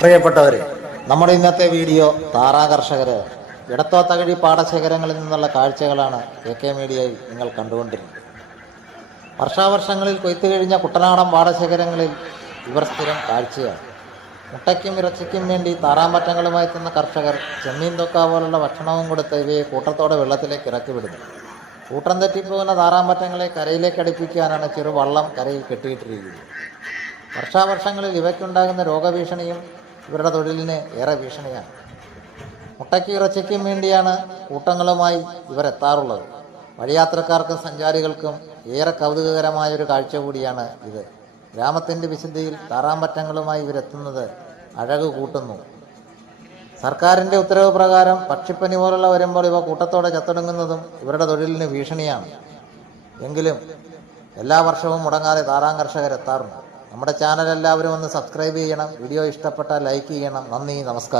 പ്രിയപ്പെട്ടവരെ നമ്മുടെ ഇന്നത്തെ വീഡിയോ താറാകർഷകര് ഇടത്തോ തകഴി പാടശേഖരങ്ങളിൽ നിന്നുള്ള കാഴ്ചകളാണ് എ കെ മീഡിയയിൽ നിങ്ങൾ കണ്ടുകൊണ്ടിരുന്നത്. വർഷാവർഷങ്ങളിൽ കൊയ്ത്തു കഴിഞ്ഞ കുട്ടനാടൻ പാടശേഖരങ്ങളിൽ ഇവർ സ്ഥിരം കാഴ്ചയാണ്. മുട്ടയ്ക്കും ഇറച്ചിക്കും വേണ്ടി താറാമ്പറ്റങ്ങളുമായി എത്തുന്ന കർഷകർ ചെമ്മീൻ തൊക്ക പോലുള്ള ഭക്ഷണവും കൊടുത്ത് ഇവയെ കൂട്ടത്തോടെ വെള്ളത്തിലേക്ക് ഇറക്കി വിടുന്നു. കൂട്ടം തെറ്റിപ്പോകുന്ന താറാമ്പറ്റങ്ങളെ കരയിലേക്ക് അടുപ്പിക്കാനാണ് ചെറുവള്ളം കരയിൽ കെട്ടിയിട്ടിരിക്കുന്നത്. വർഷാവർഷങ്ങളിൽ ഇവയ്ക്കുണ്ടാകുന്ന രോഗഭീഷണിയും ഇവരുടെ തൊഴിലിന് ഏറെ ഭീഷണിയാണ്. മുട്ടയ്ക്കും ഇറച്ചിക്കും വേണ്ടിയാണ് കൂട്ടങ്ങളുമായി ഇവരെത്താറുള്ളത്. വഴിയാത്രക്കാർക്കും സഞ്ചാരികൾക്കും ഏറെ കൗതുകകരമായ ഒരു കാഴ്ച കൂടിയാണ് ഇത്. ഗ്രാമത്തിന്റെ വിശുദ്ധിയിൽ താറാമ്പറ്റങ്ങളുമായി ഇവരെത്തുന്നത് അഴക് കൂട്ടുന്നു. സർക്കാരിന്റെ ഉത്തരവ് പ്രകാരം പക്ഷിപ്പനി പോലുള്ള വരുമ്പോൾ ഇവ കൂട്ടത്തോടെ ചത്തൊടുങ്ങുന്നതും ഇവരുടെ തൊഴിലിന് ഭീഷണിയാണ്. എങ്കിലും എല്ലാ വർഷവും മുടങ്ങാതെ താറാം കർഷകർ എത്താറുണ്ട് നമ്മുടെ ചാനൽ എല്ലാവരും ഒന്ന് സബ്സ്ക്രൈബ് ചെയ്യണം. വീഡിയോ ഇഷ്ടപ്പെട്ടാൽ ലൈക്ക് ചെയ്യണം. നന്ദി നമസ്കാരം.